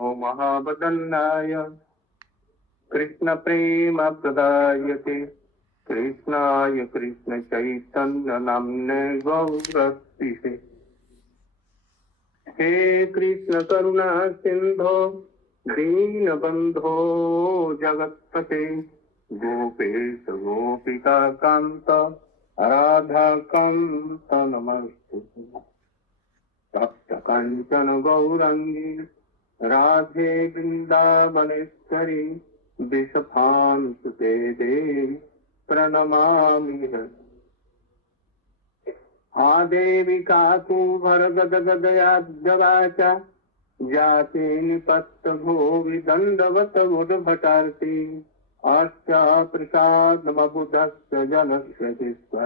महावदन्नाय कृष्णप्रेमप्रदायते कृष्णाय कृष्णचैतन्यनाम्ने गौरतिसे। हे कृष्ण करुणा सिंधो दीनबंधो जगत्पते गोपेश गोपिका कांत राधा कांत नमस्तुते। तप्त कांचन गौरंगी राधे वृंदावनेश्वरी विषभानुसुते देवी प्रणमामि हरि। हा देवी काकुभरगदगदयाद्गवाचा जाते निपत्तभो विदण्डवत गुडभटार्ति आस्या प्रसादमबुधस्य जनस्य विश्व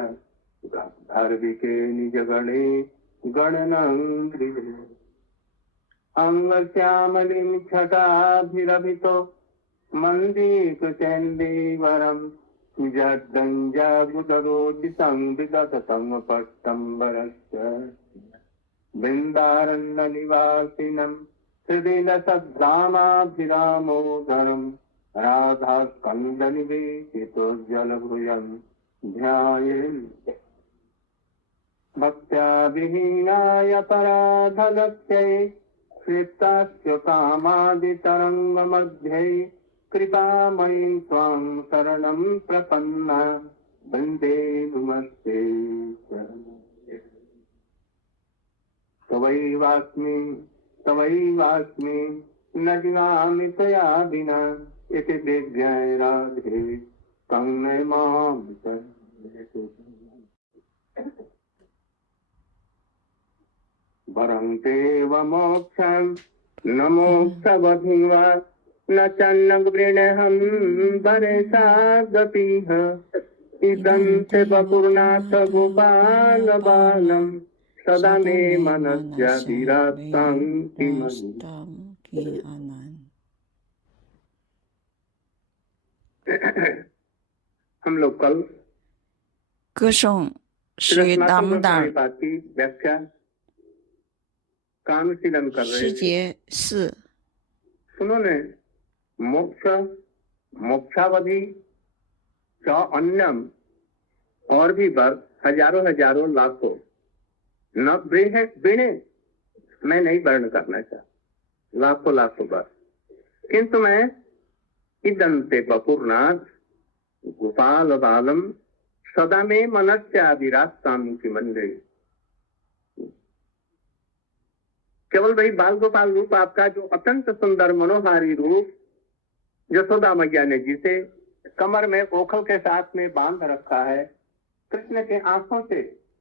धार्विके निजगणे गणनङ्ग्रिये। अंगश्यामलिं छटाभिरभितो मन्दीकृतेन्दीवरम् जड्डञ्जाबुदरोदितं विगततं पट्टम्बरस्य बृन्दारण्यनिवासिनं श्रीलसद्दामाभिरामोदरं राधास्कन्दनिवेशितोज्ज्वलभुजं ध्यायेत्। भक्त्या विहीनाय पराधलक्ष्यै क्षिप्तास्य कामादितरङ्गमध्ये कृपामयीं त्वां शरणं प्रपन्ना वन्दे नमस्ते। तवैवास्मि न जीवामि त्वया विना इति विज्ञाय राधे तं मे मां वरं तेव मोक्षं न मोक्षवधिवा न चन्नगृणहं वरेशादपीह इदं ते वपुर्नाथ गोपालबालं सदा मे मनस्य विरक्तं किमनु। हम लोग कल 歌颂是达摩达 की व्याख्या कामशीलन कर रहे 世 थे। 节4 सुनो ने मोक्ष मोक्षावधि च अन्यम और भी वर्ष हजारों हजारों लाखों न बिणे मैं नहीं वर्ण करना चाहता लाखों लाखों वर्ष किंतु मैं इदंते बपुरनाथ गोपाल बालम सदा में मनस्याभिरास्ताम की मंदिर। केवल वही बाल गोपाल रूप आपका जो अत्यंत सुंदर मनोहारी रूप यशोदा मैया ने जिसे कमर में ओखल के साथ में बांध रखा है, कृष्ण के आंखों से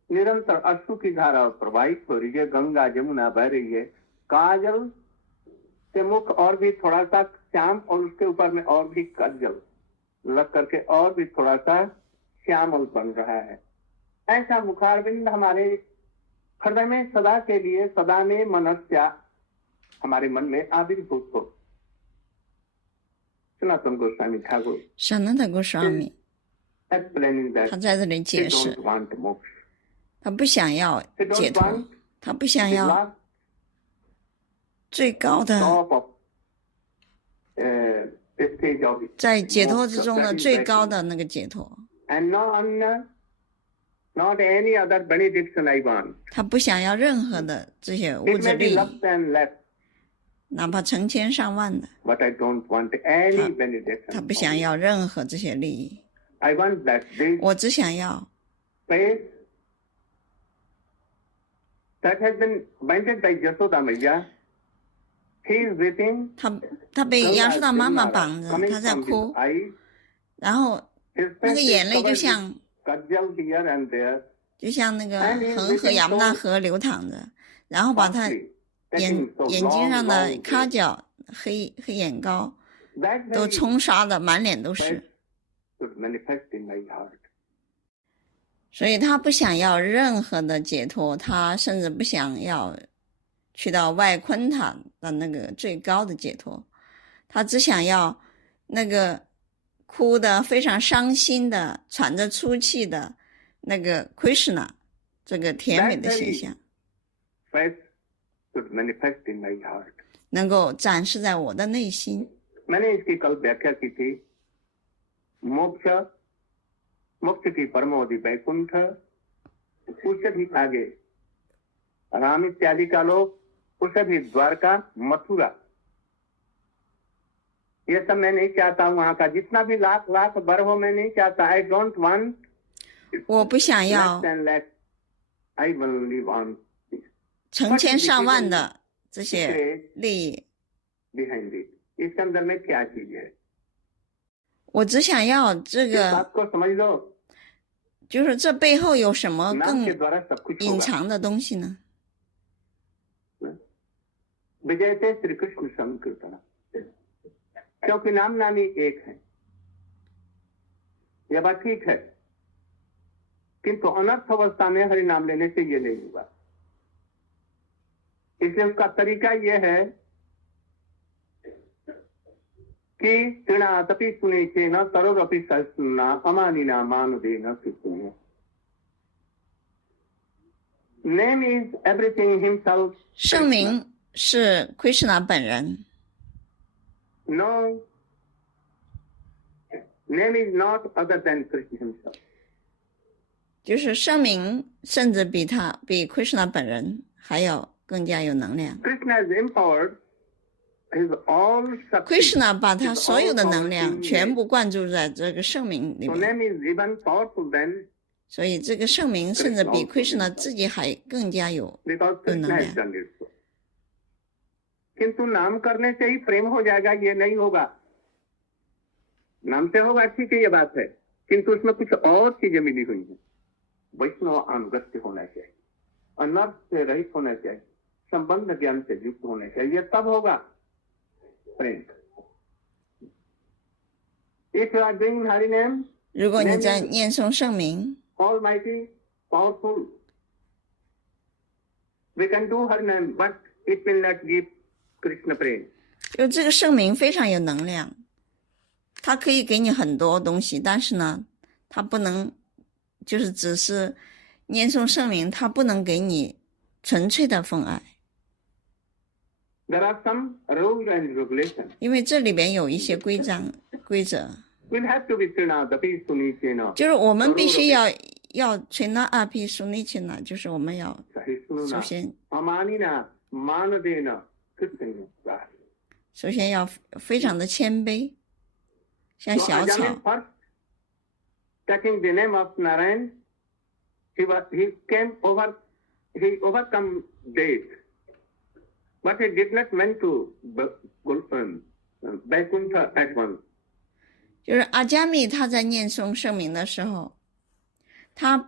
निरंतर अश्रु की धारा प्रवाहित हो रही है, गंगा जमुना बह रही है, काजल से मुख और भी थोड़ा सा श्याम और उसके ऊपर में और भी काजल लग करके और भी थोड़ा सा श्यामल बन रहा है। ऐसा मुखारविंद हमारे हृदय में सदा के लिए सदा में मनस्या हमारे मन में आविर्भूत हो। सनातन गोस्वामी ठाकुर 闪能的 Goswami explaining that 他在这里 they 解释 don't want moksha. 他不想要 They 解 don't 脱 want 他不想 the 要 last 最高的 top of stage of 在解脱之中 moksha. 的 That is 最 that. 高的那个解脱 And not any other benediction I want. 他不想要任何的这些物 It 质 may 利 be 益 less than less, 哪怕成千上万的 but I don't want any 他 benediction. 不想要任何这些利益 I want that this 我只想要 space that has been banded by Yashoda Maya. He is weeping. 他被 Ganga 杨树大妈妈 Jamuna 绑着 coming 他在 from his 哭 eyes. 然后 His 那 face 个 is 眼泪 covered 就 with 像 kajal here and there. 就像那个 And he is 恒河 weeping 雅穆纳 so 河流淌着然后把他 softly, 眼 taking so 眼睛 long, 上的 long 咖 breath. 角黑眼膏 That 都 very 冲刷的满脸都 face 是 should manifest in my heart. 所以他不想要任何的解脱他甚至不想要去到外昆塔的那个最高的解脱他只想要那个哭的非常伤心的喘着粗气的那个 Krishna 这个甜美的形象 Face should manifest in my heart. 能够展示在我的内心。 मैंने इसकी कल व्याख्या की थी। मोक्ष, मोक्ष की परमोधि वैकुंठ, उससे भी आगे राम इत्यादि का लोक, उससे भी द्वारका, मथुरा, ये सब मैं नहीं चाहता हूँ। वहां का जितना भी लाख लाख बर हो मैं नहीं चाहता। I don't want 我不想要 I only want 成千上万的这些利益， behind it। इसके अंदर में क्या चीज है, 我只想要这 इस 个， बात को समझ लो। 就是这背后有什么 नाम 更 के द्वारा सब कुछ 隐 होगा। 藏的东西呢？ विजयते श्री कृष्ण संकीर्तन, क्योंकि नाम नामी एक है। यह बात ठीक है, किंतु अनर्थ अवस्था में हरि नाम लेने से ये नहीं होगा। इसलिए उसका तरीका यह है कि तृणातपि सुनीचे न तरोरपि सस्ना अमानिना मानुदेन Krishna. Name is everything himself। 圣名是 Krishna 本人， No, name is not other than Krishna himself。 就是圣名甚至比 Krishna 本人还要更加有能量。 Krishna is empowered his all Shakti。 Krishna 把他所有的能量全部灌注在这个圣名里 So 面， name is even powerful than 所以这个圣名甚至比 Krishna 自己还更加有 because 有能 Krishna 量 has。done it so। किंतु नाम करने से ही प्रेम हो जाएगा, ये नहीं होगा। नाम से होगा ठीक है, ये बात है, किंतु उसमें कुछ और चीजें मिली हुई हैं। वैष्णव अनुगत्य होना चाहिए, अनर्थ से रहित होना चाहिए, संबंध ज्ञान से युक्त होना चाहिए, तब होगा प्रेम। If you are doing Hari name, 如果你在念诵圣名， Almighty, powerful, we can do Hari name, but it will not give Krishna prem。 就这个圣名非常有能量，它可以给你很多东西，但是呢，它不能就是只是念诵圣名，它不能给你纯粹的奉爱， There are some rules and regulations。 因为这里边有一些规则。 Will have to be trinadapi sunichena。 就是我们必须要全那阿毗苏尼切那，就是我们要 Sahisnuna 首先 amanina manadena krishna。 首先要非常的谦卑，像 So 小 Ajami 草。 first taking the name of Narayan, he overcome death, but he did not went to Vaikuntha at once。 就是阿伽密他在念诵圣名的时候，他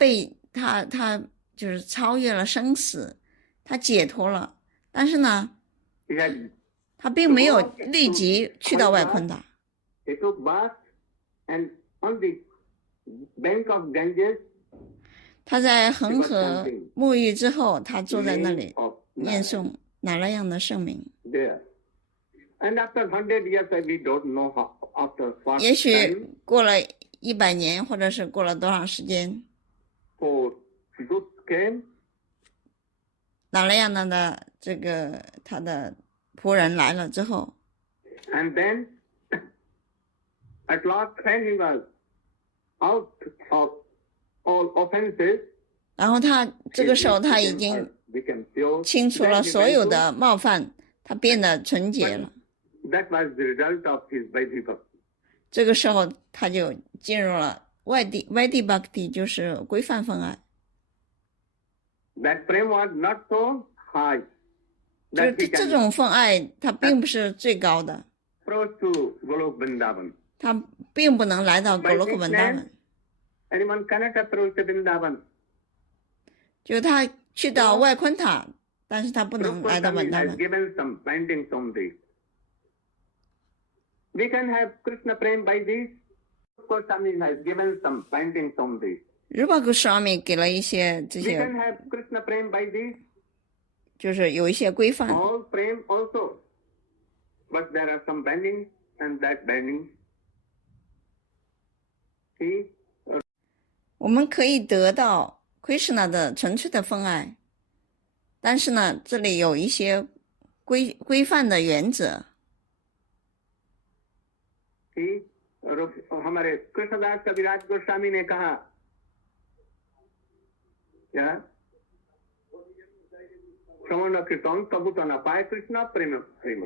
就是超越了生死，他解脱了，但是呢， He had 他并没有立即去到外昆达， he took bath and on the bank of Ganges 他在恒河沐浴之后，他坐在那里 of 念诵哪拉样的圣名。 there. And after 100 years, we don't know how, after what 也许 time 过了100年，或者是过了多长时间， for Sudut came 哪拉样的这个他的仆人来了之后， and then at last when he was out of all offenses, 然后他这个时候他已 he 经 became pure. 清除 Then 了 he 所 went 有 to- 的冒犯，他变得纯洁了。 That was the result of his Vaidhi Bhakti。 这个时候他就进入了外地 Bhakti， 就是规范奉爱。 That prem was not so high 就 that 是 he 这 can 种奉爱，它并不是最高的， approach to Golok Vrindavan。 它并不能来到格罗克文达文。 Anyone cannot approach Vrindavan。 就是他去到外昆塔，但是他不能来到 Goswami 文达 has 文。 given some bindings on this. We can have Krishna prem by this. Goswami has given some bindings on this. 如巴古刷米给了一些这 We 些， can have Krishna prem by this. 就是有一些规范。 All prem also. But there are some bindings and that binding. See? 我们可以得到 Krishna 的纯粹的奉爱，但是呢，这里有一些规范的原则。 कि हमारे कृष्णदास कविराज गोस्वामी ने कहा क्या श्रवण कीर्तन तबु तो न पाए कृष्ण प्रेम प्रेम।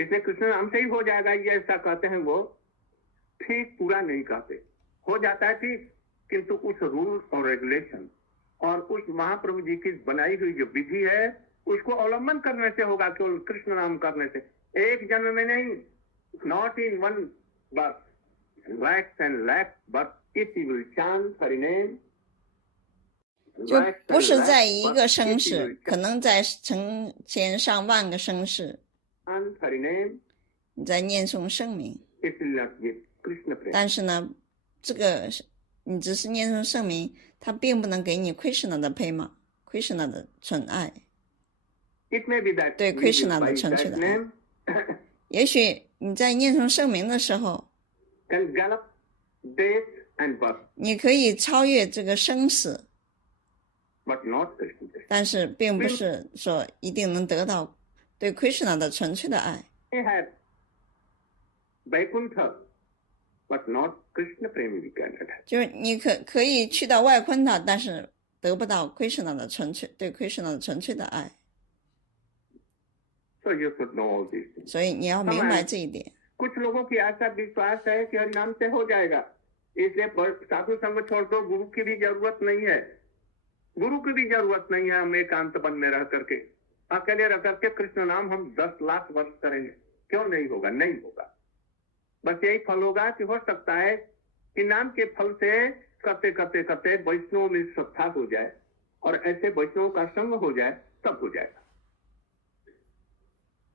इसलिए कृष्ण नाम से ही हो जाएगा ये ऐसा कहते हैं वो ठीक पूरा नहीं कहते। हो जाता है ठीक, किंतु उस रूल और रेगुलेशन और उस महाप्रभु जी की बनाई हुई जो विधि है उसको अवलंबन करने से होगा, केवल कृष्ण नाम करने से। एक जन्म में नहीं, not in one birth, lakhs and lakhs birth, if you will chant Hari name, 就不是在一个生世，可能在成千上万个生世， chant Hari name, 你在念诵圣名， it will not give Krishna prema. 但是呢，这个你只是念诵圣名，它并不能给你 Krishna 的配嘛，Krishna 的纯爱， It may be that 对 we Krishna will 的 by 纯粹 that 的爱。 name 也许你在念诵圣名的时候， can gallop death and birth, 你可以超越这个生死， but not Krishna prema. 但是并不是说一定能得到对 Krishna 的纯粹的爱。 They have Vaikuntha, but not Krishna prema we cannot have. 就是你可以去到外昆塔，但是得不到 Krishna 的纯粹，对 Krishna 的纯粹的爱。 So you should know all these things. 所以你要明白这一点。 कुछ लोगों की ऐसा विश्वास है कि हरिनाम से हो जाएगा, इसलिए साधु संग छोड़ दो, गुरु की भी जरूरत नहीं है, गुरु की भी जरूरत नहीं है। हम एकांत वन में रह करके अकेले रह करके कृष्ण नाम हम 10 लाख वर्ष करेंगे, क्यों नहीं होगा? नहीं होगा। बस यही फल होगा कि हो सकता है कि नाम के फल से करते करते करते वैष्णव में श्रद्धा हो जाए और ऐसे वैष्णव का संग हो जाए, तब हो जाएगा।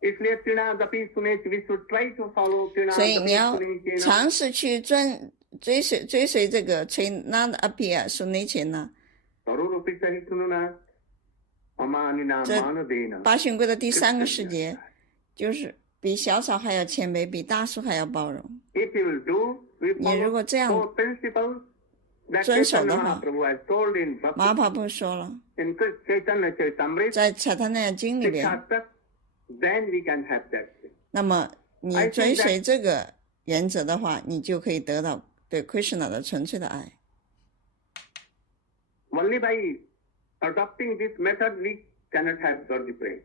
इसलिए त्रिनादपि सुनेच, we should try to follow 所以你 त्रिनादपि 要 सुनेच 尝试去追随这个 Trinad Apia Sunicena सर्वरूपी सही सुनो ना, अमानिना 这 मानदेना। 八旬规的第三个世节，就是比小草还要谦卑，比大树还要包容。 If you will do, we 你如 follow 果这样 four principles that 遵守的 Chaitanya 话， Mahaprabhu has told in 马 Bhakti, 帕布说了， in Chaitanya Charitamrita, 在《彩塔那经》里边， Siddhartha, then we can have that. 那么你 I think 追随这个原则的话，你就可以得到对 Krishna 的纯粹的爱。 Only by adopting this method we cannot have Gaudi prema.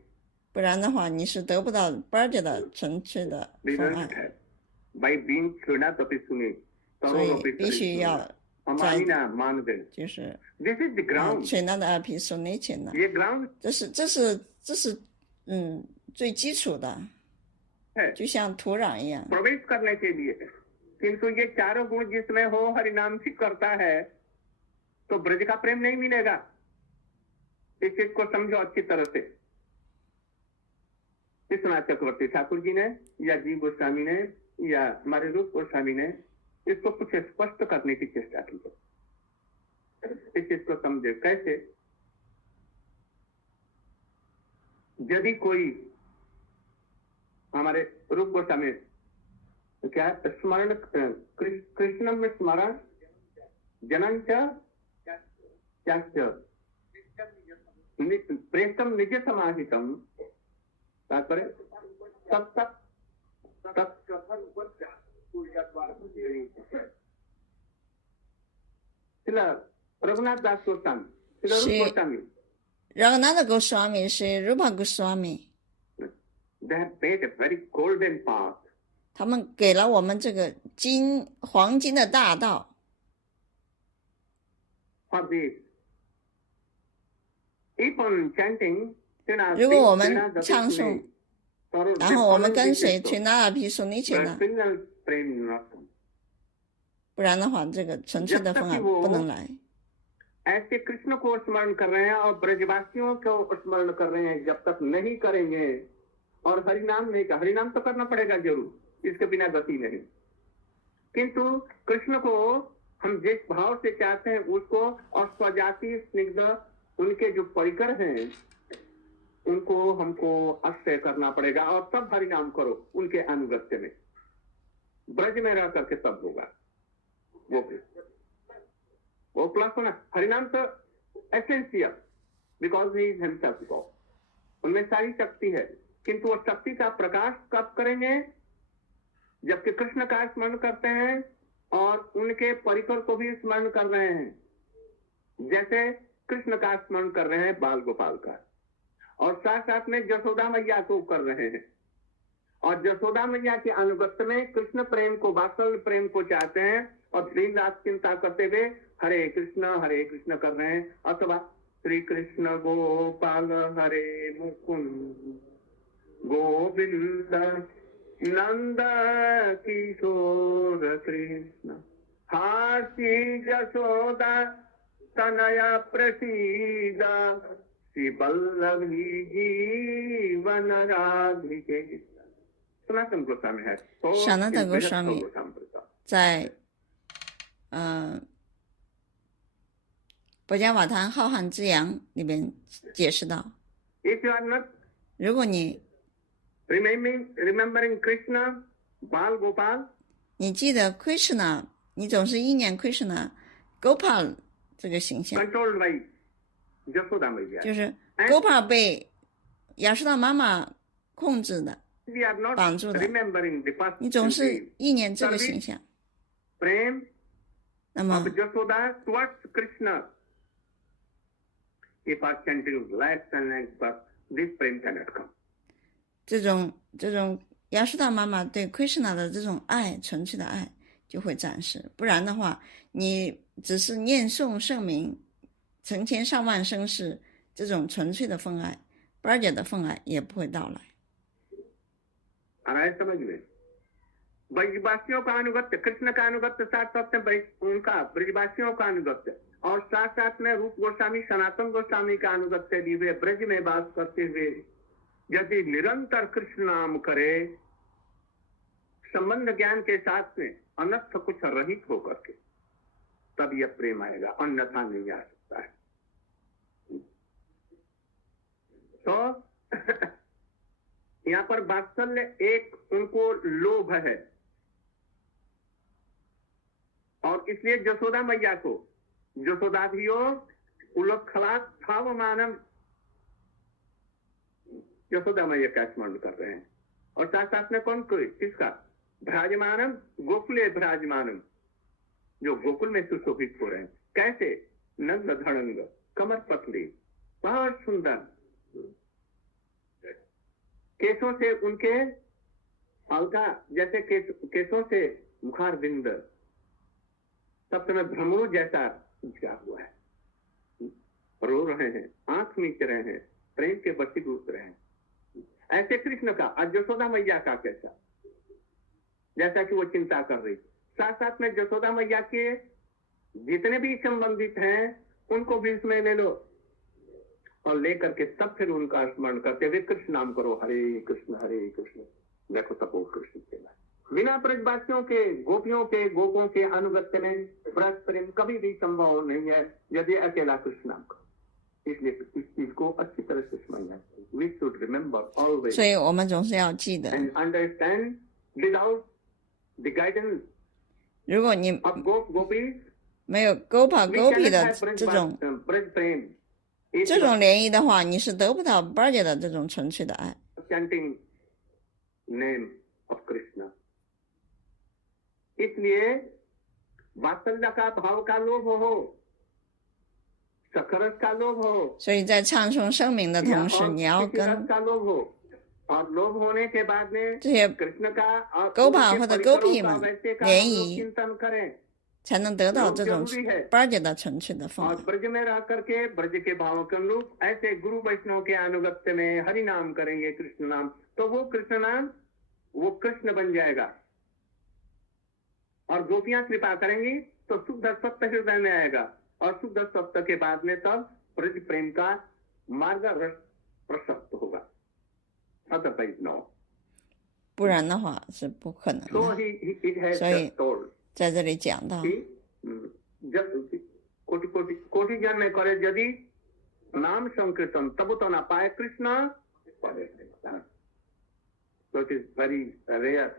不然的话，你是得不到 Bird 的纯粹的 We 奉 don't 爱， have. By being Trinadapi Suni, 所以 Sarvarapi 必须 Suni, 要在 Amanina Manadena. 就是 This is the ground. Trinad Apia Sunicena， ये ground 这是最基础的， है 就像土壤一样。 प्रवेश करने के लिए। किंतु ये चारों गुण जिसमें हो हरिनाम से करता है तो ब्रज का प्रेम नहीं मिलेगा। इस चीज को समझो अच्छी तरह से। विश्वनाथ चक्रवर्ती ठाकुर जी ने या जीव गोस्वामी ने या हमारे रूप गोस्वामी ने इसको कुछ स्पष्ट करने की चेष्टा की है। इस चीज को समझे कैसे? यदि कोई हमारे रूप गोस्वामी क्या स्मरण कृष्णम में स्मरण जनन प्रेतम निज समाहितम तात्पर्य रघुनाथ दास Goswami Raghunath Goswami 是 Rupa Goswami， they have paid a very golden path. 他们给了我们这个黄金的大道。 For this, keep on chanting. 如果我们唱诵，然后我们跟随 Trinad Apia Sunicena， 不然的话，这个纯粹的奉爱不能来。 ऐसे कृष्ण को स्मरण कर रहे हैं और ब्रजवासियों को स्मरण कर रहे हैं, जब तक नहीं करेंगे और हरिनाम नहीं का हरिनाम तो करना पड़ेगा जरूर, इसके बिना गति नहीं। किंतु कृष्ण को हम जिस भाव से चाहते हैं उसको और स्वजाति स्निग्ध उनके जो परिकर हैं उनको हमको आश्रय करना पड़ेगा और तब हरिनाम करो उनके अनुगत्य में। ब्रज में रह करके तब होगा वो प्लस होना। हरिनाम तो essential because he is himself God, उनमें सारी शक्ति है, किंतु वो शक्ति का प्रकाश कब करेंगे? जबकि कृष्ण का स्मरण करते हैं और उनके परिकर को भी स्मरण कर रहे हैं, जैसे कृष्ण का स्मरण कर रहे हैं बाल गोपाल का, और साथ साथ में जसोदा मैया को कर रहे हैं, और जसोदा मैया के अनुगत्य में कृष्ण प्रेम को, वात्सल्य प्रेम को चाहते हैं, और दिन रात चिंता करते हुए हरे कृष्ण कर रहे हैं, अथवा श्री कृष्ण गोपाल हरे मुकुंद गोविंद नंद किशोर कृष्ण हासी जसोदा तनया प्रसीद श्री वल्लभी जीवन राधिके। सनातन गोस्वामी है तो सनातन गोस्वामी在博伽瓦坛浩瀚之洋里边解释到， If you are not 如果你 remembering Krishna, Bal Gopal, 你记得 Krishna， 你总是意念 Krishna Gopal 这个形象， controlled by Jasoda Maya. 就是 Gopal 被亚瑟达妈妈控制的、 We are not 绑住的， remembering the past 你总是意念这个形象， prem 那么 of Jasoda towards Krishna. If are chanting lakhs and lakhs, but this prem cannot come. 这种亚瑟达妈妈对 Krishna 的这种爱，纯粹的爱就会展示，不然的话，你只是念诵圣名，成千上万生世这种纯粹的奉爱，不二姐的奉爱也不会到来。 समझ में ब्रजवासियों का अनुगत्य, कृष्ण का अनुगत्य, साथ साथ में उनका ब्रजवासियों का अनुगत्य, और साथ साथ में रूप गोस्वामी सनातन गोस्वामी का अनुगत्य लिए हुए ब्रज में वास करते हुए यदि निरंतर कृष्ण नाम करे, संबंध ज्ञान के साथ में अनर्थ कुछ रहित होकर के, तब यह प्रेम आएगा, अन्यथा नहीं आ सकता है। तो यहाँ पर वात्सल्य एक उनको लोभ है, और इसलिए जसोदा मैया को जसोदाधियो उलखलात भाव मानम जसोदा मैया का स्मरण कर रहे हैं, और साथ साथ में कौन कोई किसका भ्राजमानम गोकुले भ्राजमानम, जो गोकुल में सुशोभित हो रहे हैं। कैसे? नंग धड़ंग, कमर पतली, बहुत सुंदर, केसों से उनके हल्का जैसे केसों से मुखार बिंद सब समय भ्रमरों जैसा उजगा हुआ है, रो रहे हैं, आंख मीच रहे हैं, प्रेम के बच्चे डूब रहे हैं। ऐसे कृष्ण का और जसोदा मैया का कैसा, जैसा कि वो चिंता कर रही। साथ साथ में जसोदा मैया के जितने भी संबंधित हैं उनको भी इसमें ले लो, और लेकर के तब फिर उनका स्मरण करते हुए कृष्ण नाम करो, हरे कृष्ण। देखो तब वो कृष्ण केला। बिना ब्रजवासियों के, गोपियों के, गोपों के अनुगत्य में ब्रज प्रेम कभी भी संभव नहीं है यदि अकेला कृष्ण नाम करो। इसलिए इस चीज को अच्छी तरह से समझना चाहिए। We should remember always. 所以我们总是要记得， And understand without the guidance 如果你 of gopis, 没有 Gopa we Gopi cannot 的 have 这种 braj prem. 这种联谊的话，你是得不到 b a r 的这种纯粹的爱。 Chanting name of Krishna. इसलिए वात्सल्य का भाव का लोभ हो, सकरस का लोभ हो, 所以在唱诵圣名的同时，你要 किसी रस 跟 का लोभ हो, और लोभ होने के बाद में 这些 कृष्ण का और Gopa उनके 或者 परिकरों Gopi का 们 वैसे का 联 हम 谊 लोग चिंतन करें, 才能得到这种 जरूरी है। b a r 的纯粹的奉 और 爱。 ब्रज में रह करके ब्रज के भाव के अनुरूप ऐसे गुरु वैष्णव के अनुगत्य में हरि नाम करेंगे, कृष्ण नाम, तो वो कृष्ण नाम वो कृष्ण बन जाएगा, और गोपियां कृपा करेंगी तो शुद्ध सत्य हृदय में आएगा, और शुद्ध सत्य के बाद में तब ब्रज प्रेम का मार्ग प्रशस्त होगा। अदरवाइज नो, 不然的话是不可能 so 的。 it has 所以 just told 在这里讲到， कि कोटि जन में करे यदि नाम संकीर्तन तब तो ना पाए Krishna, so it is very rare.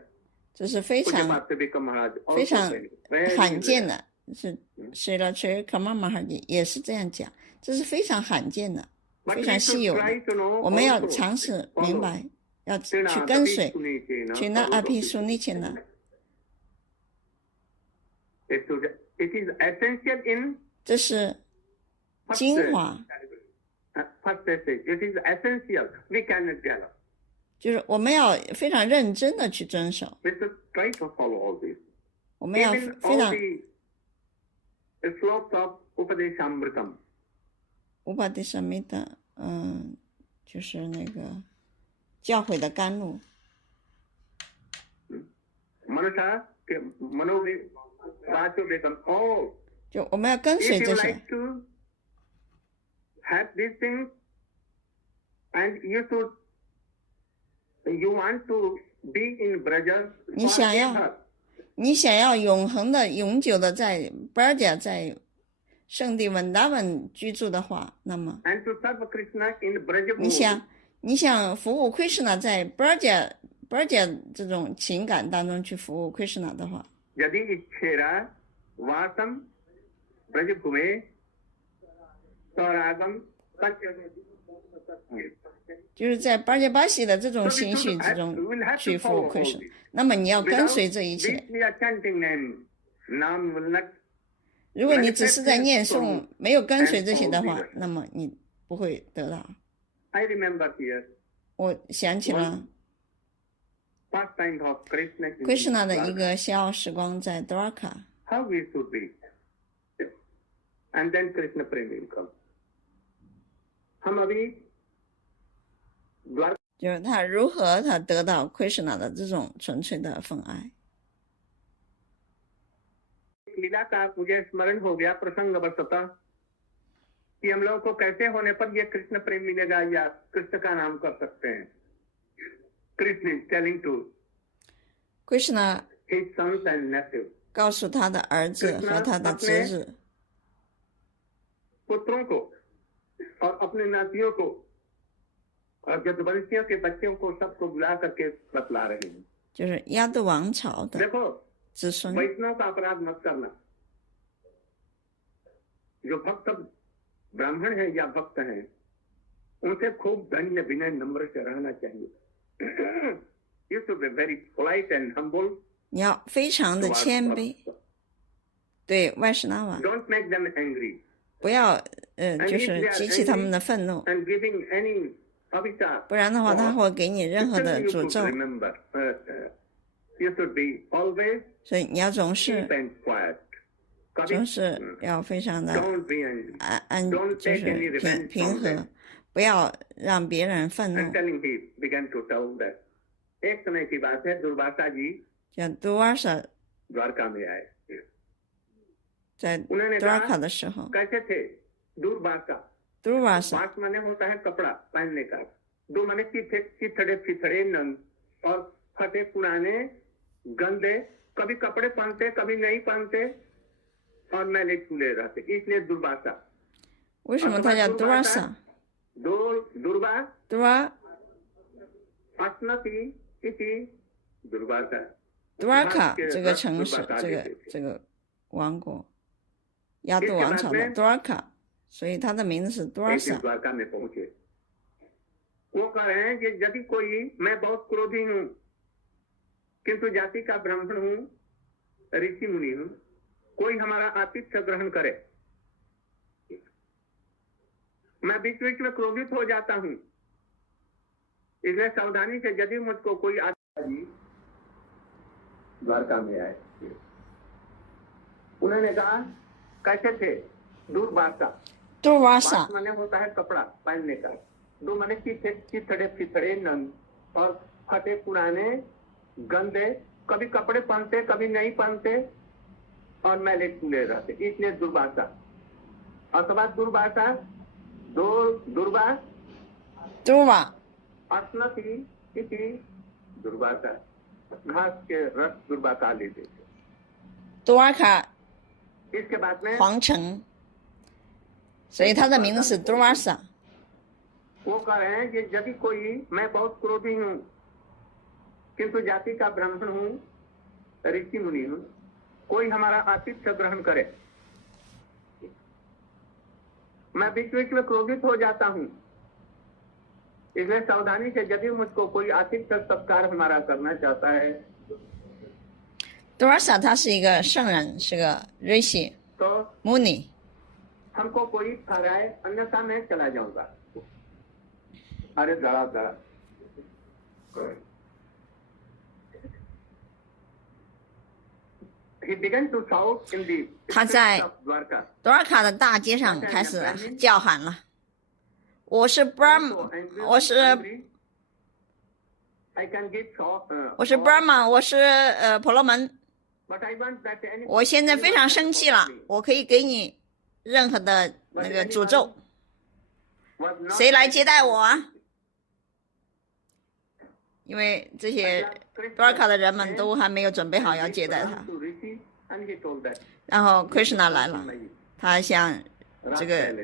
这是非 पूज्य 常 पार्थ विक्रम महाराज 非常 very 罕见 rare. 的，是谁了？谁卡玛玛哈也是这样讲，这是非常罕见的。非常稀有的，我们要尝试明白，要去跟随。去那阿毗苏尼切呢？ It is essential in 这是精华， first passage. It is essential. We cannot gather. 就是我们要非常认真的去遵守， We should try to follow all this. 我们要 Even 非 all 常 the sloks of Upadeshamritam. 无法第什么的，就是那个教诲的甘露， Manasa, Manovi, Vachodekam, all. 就我们要跟随 If 这 you 些。 like to have these things and you want to be in Braja 你想要 forever. 你想要永恒的、永久的在巴尔贾在圣地文达文居住的话，那么 And to serve Krishna in Braja 你想服务 Krishna 在巴尔贾这种情感当中去服务 Krishna 的话， यदि इच्छेरा वासम ब्रज भूमे सौरागम 就是在巴尔贾巴西的这种心绪之中去服务 Krishna， 那么你要跟随这一切。 如果你只是在念诵，没有跟随这些的话，那么你不会得到。 I remember here 我想起了 first time of Krishna in Krishna 的一 Dwarka. 个逍遥时光在 Dwarka， How we should be. And then Krishna Prem will come. हम अभी द्वारका 就是他如何他得到 Krishna 的这种纯粹的奉爱。 लीला का मुझे स्मरण हो गया प्रसंग बसता कि हम लोगों को कैसे होने पर ये कृष्ण प्रेम मिलेगा या कृष्ण का नाम कर सकते हैं. Krishna is telling to Krishna his sons and nephews. 告诉他的儿子和他的侄子， पुत्रों को और अपने नातियों को और जदवंशियों के बच्चों को सबको बुला करके बतला रहे हैं. 就是亚度王朝的 देखो 子孙， वैष्णव का अपराध मत करना. जो भक्त ब्राह्मण है या भक्त हैं उनसे खूब धन्य विनय नम्र से रहना चाहिए. You should be very polite and humble. 你要非常的谦卑，对外士那瓦， Don't make them angry. 不要就是激起他们的愤怒， And giving any avita, 不然的话他会给你任何的 you 诅 should 咒， remember. You should be always 所以你要总 keep 是 and quiet. 总是要非常的 Don't be angry. 就是平和，不要让别人愤怒 And。telling he began to tell that. एक समय की बात है दुर्वासा जी 像杜瓦萨 द्वारका में आए. 在 उन्होंने 杜瓦 कहा 卡的时候， कैसे थे दुर्वासा. 杜瓦萨 बास माने होता है कपड़ा पहनने का. दो माने चिथड़े फिथड़े नंग और फटे पुराने गंदे, कभी कपड़े पहनते कभी नहीं पहनते और मैले चूले रहते, इसलिए दुर्वासा. 为什么他叫杜瓦萨？ दुर्वा 杜瓦 अस्नति इति दुर्वासा. 杜瓦卡这个城市，这个王国，亚度王朝的杜瓦卡，所以他的名字是杜瓦 ऐसे 萨。 द्वारका में पहुंचे. वो कह रहे हैं कि यदि कोई, मैं बहुत क्रोधी हूँ किंतु जाति का ब्राह्मण हूँ, ऋषि मुनि हूँ, कोई हमारा आतिथ्य ग्रहण करे. मैं बीच बीच में क्रोधित हो जाता हूँ, इसलिए सावधानी से यदि मुझको कोई द्वारका में आए. उन्होंने कहा कैसे थे दुर्वासा. 杜瓦萨 बास माने होता है कपड़ा पहनने का. दो माने चिथड़े फिथड़े नंग और फटे पुराने गंदे, कभी कपड़े पहनते कभी नहीं पहनते और मैले चूले रहते, इसलिए दुर्वासा. अथवा दुर्वासा दुर्वा 杜瓦 अस्नति इति दुर्वासा. घास के रस दुर्वासा लेते थे. 杜瓦卡 इसके बाद में 皇城，所以他的名字是杜瓦萨。 वो कह रहे हैं कि यदि कोई, मैं बहुत क्रोधी हूँ किंतु जाति का ब्राह्मण हूँ, ऋषि मुनि हूँ, कोई हमारा आतिथ्य ग्रहण करे. मैं बीच बीच में क्रोधित हो जाता हूँ, इसलिए सावधानी से यदि मुझको कोई आतिथ्य सत्कार हमारा करना चाहता है多尔萨他是一个圣人，是个瑞西 तो Muni， हमको कोई ठहराए अन्यथा मैं चला जाऊंगा। अरे जरा जरा He began to shout in the 他在 streets of Dwarka. 多尔卡的大街上开始叫喊了：“我是 Brahma， 我是 I can give shock, 我是 Brahma， 我是婆罗门。 but I want that any 我现在非常生气了，我可以给你任何的那个诅咒， was not 谁来接待我啊？”因为这些多尔卡的人们都还没有准备好要接待他。 to Rishi, and he told that 然后 Krishna 来了，他向这个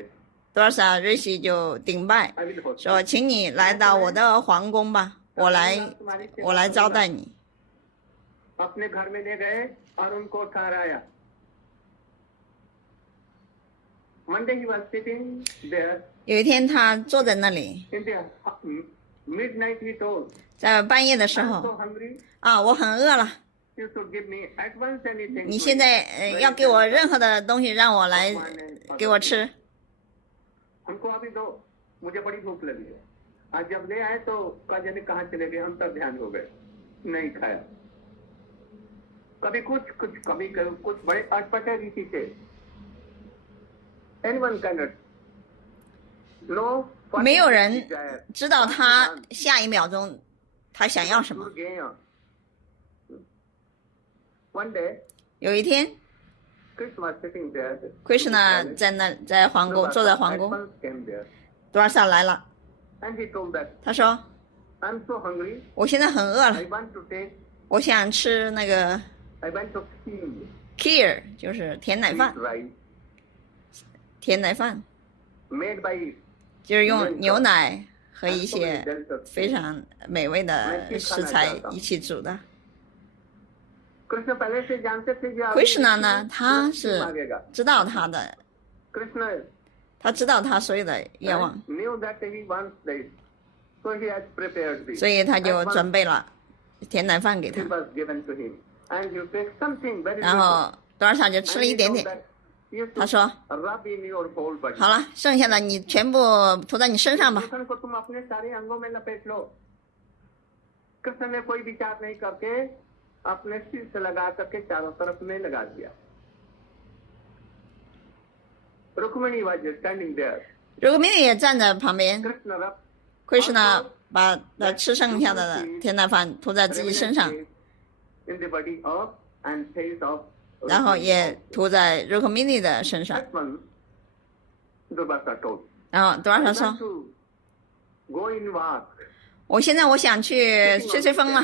多尔萨瑞西就顶拜， I will host 说：“请你来到我的皇宫吧，我来招待你。” अपने घर में ले गए और उनको ठहराया। One day he was sitting there 有一天他坐在那里， in the midnight. He told, 在半夜的时 "I'm 候 so hungry. 啊，我很饿了， You should give me at once anything." 你现在要给我任何的东西让我来给我吃。 हमको अभी दो, मुझे बड़ी भूख लगी है। आज जब ले आए तो काजा ने कहाँ चले गए, हम सब ध्यान हो गए, नहीं खाया। कभी कुछ बड़े अटपटे रीति से anyone cannot know 没有人知道他下一秒钟他想要什么。 One day 有一天 Krishna was sitting there.，Krishna 在皇宫坐在皇宫， came there 多尔萨来了， and he told that 他说 I'm so hungry. 我现在很饿 I 了， want to take. 我想吃那个 I want to feel kheer，就是甜奶饭， rice 甜奶饭 made by 就是用牛奶和一些非常美味的食材一起煮的。 कृष्ण पहले से जानते थे कि आप Krishna 呢，他是 मांगेगा। 知道他的， कृष्ण 他知道他所有的愿望， knew that he wants this, so he has prepared this. 所以他就 At once 准备了甜奶饭给 it 他， was given to him, and you take something very 然 little, 后多尔萨就 and 吃了一 he 点 told 点。 that you 他 should 说 rub in your whole body. 好了，剩下的你全部涂在你身上吧。 कृष्ण को तुम अपने सारे अंगों में लपेट लो। कृष्ण ने कोई विचार नहीं करके अपने सिर से लगा करके चारों तरफ में लगा दिया। Rukmini was standing there. 如果明明也站在旁边 कृष्ण रब ，Krishna 把他吃剩下的甜奶饭涂在自己身上， in the body of and face of 然后也涂在 Rukmini 的身上。 That one, Durvasa told. 然后多尔 I 萨 want 说 to go in walk.：“ 我现在我想去吹吹风了，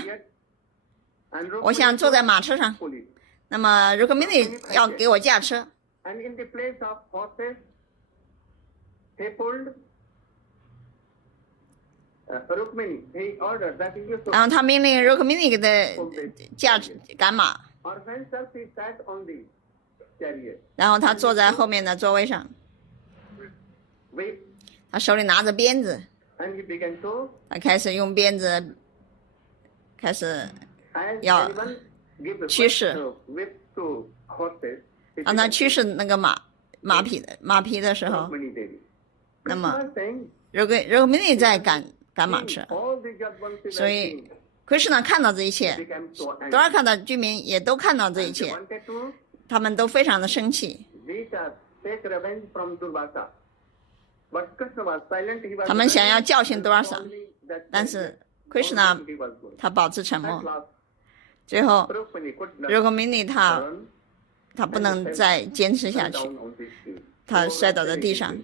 And 我想坐在马车上。 Rukmini. 那么 Rukmini 要给我驾车， And in the place of horses, he pulled Rukmini. He ordered that he used to 然后他命令 Rukmini 给他驾赶马， or himself he sat on the chariot. 然后他坐在后面的座位上， Wait, 他手里拿着鞭子， and he began to, 他开始用鞭子开始 as Yeah. anyone give the 驱使 whip to horses, he 让他 began 驱使那个马匹的时候， Rukmini Devi. 那么 Krishna was saying, Rukmini 在赶马 "See, 车， all the Jadvansi 所 were 以 seeing, Krishna 看到这一切， became so 多 angry. 尔卡的居民也都看到这一 They 切， wanted to 他们都非常的生气， take revenge from Durvasa. But Krishna was silent. He was 他们想要教训多尔萨， only that 但是 Krishna he was good. 他保持沉 At 默。 last, 最后 Rukmini could not Rukmini 他 turn 不能再坚持下 down 去， on the street. 他摔倒在地上。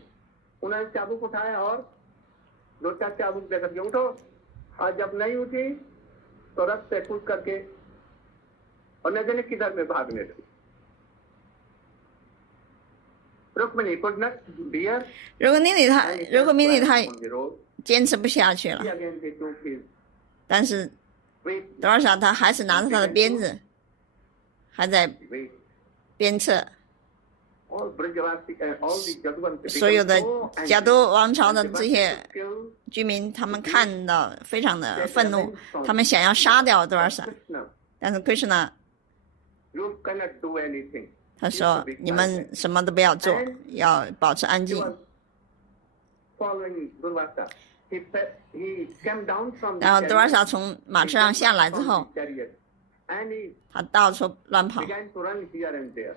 उन्होंने चाबुक उठाया और दो चार चाबुक देकर के उठो और जब नहीं उठी तो रथ से कूद करके और न जाने किधर में भागने लगी। Rukmini could not bear Rukmini 他 and he Rukmini just 他 went on the road. 坚持不下去了 He，again he took his 但是 weight, 多尔萨他还是拿着他的鞭子，还在 weight, 鞭策， all Brajavasi, all the Jadavans 所有 become 的 so 迦 angry. 都王朝的 And 这 they 些 wanted to kill 居民，他们看到非常的 take 愤怒， revenge from 他们想要杀掉多尔善， Krishna. 但是 Krishna You cannot do anything. 他说你们什么都不要做，要保持安 He 静。 was following Durvasa. He came down from 然后 the 多尔 chariot. 善从马 He 车上 came 下 down 来之 from 后， the chariot. And he 他到处乱跑。 began to run here and there.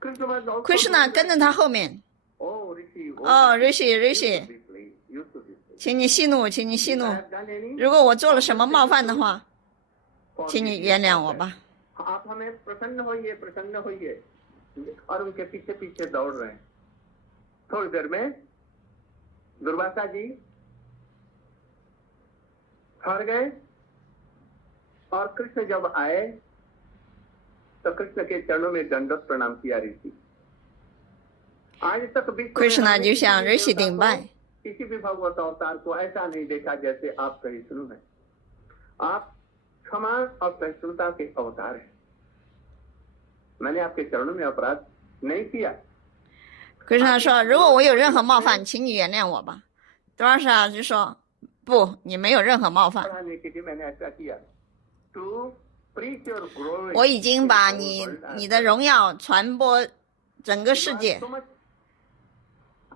Krishna was also Krishna doing 跟着 that. 他后面， Oh, Rishi. 哦 Rishi. ，Rishi， You should be pleased. You should be pleased. 请你息怒，请你息 If 怒。 I have done any 如果我做了什么冒犯的话， 请你 forgive 原 me 谅 for 我 that. 吧。 आप हमें प्रसन्न होइए और उनके पीछे पीछे दौड़ रहे हैं। थोड़ी देर में दुर्वासा जी ठहर गए और कृष्ण जब आए तो कृष्ण के चरणों में दंडवत प्रणाम किया ऋषि। आज तक विश्व में Krishna हमने 就向 किसी ，Rishi देवता 顶 को, 拜。 किसी भी भगवत अवतार को ऐसा नहीं देखा जैसे आप सहिष्णु हैं। आप क्षमा और सहिष्णुता के अवतार हैं। मैंने आपके चरणों में अपराध नहीं किया। Krishna 说：“如果我有任何冒犯，请你原谅我吧。”多尔善就说：“不，你没有任何冒犯， बढ़ाने के लिए मैंने ऐसा किया। To preach your glory 我已经 in 把 the 你 whole world. 你的荣耀传播整个世界。 So much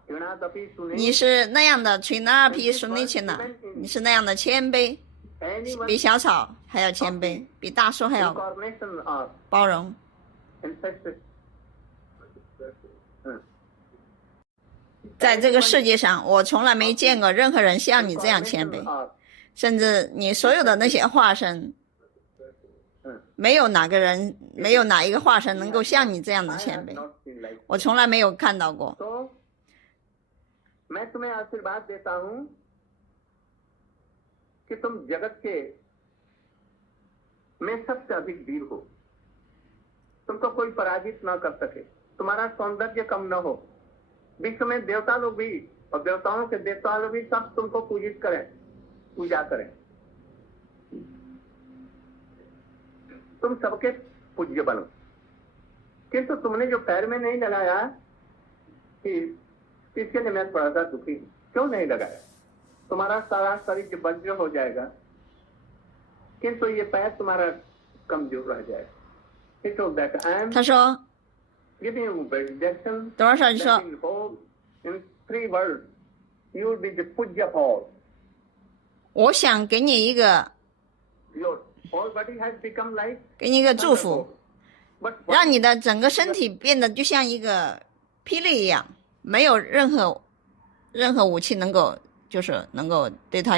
Gyanadapi Sune, 你是那样的吹那皮苏尼奇呢，你是那样的谦卑， anyone 比小草还要谦卑，比大树还要 incarnation of 包容。 ancestors. 在这个世界上，我从来没见过任何人像你这样谦卑， of 甚至你所有的那些化身，没有哪个人，没有哪一个化身能够像你这样的 I 谦 have 卑， not seen like. 我从来没有看到过。 तो मैं तुम्हें आशीर्वाद देता हूं कि तुम जगत के में सबसे अधिक वीर हो। तुमको कोई पराजित ना कर सके, तुम्हारा सौंदर्य कम न हो। विश्व में देवता लोग भी और देवताओं के देवता लोग भी सब तुमको पूजित करें, पूजा करें। तुम सबके पूज्य बनो। किंतु तुमने जो पैर में नहीं लगाया कि इसके लिए मैं थोड़ा सा दुखी हूं। क्यों नहीं लगाया? तुम्हारा सारा शरीर वज्र हो जाएगा, किंतु ये पैर तुम्हारा कमजोर रह जाएगा। He told that I am 他说， giving you benediction 多尔善就 that 说， in whole in 3 words you will be the puja of all. 我想给你一个， Your whole body has become like 给你一个祝福， but 让你的整个身体变得就像一个霹雳一样，没有任何武器能够，就是能够对他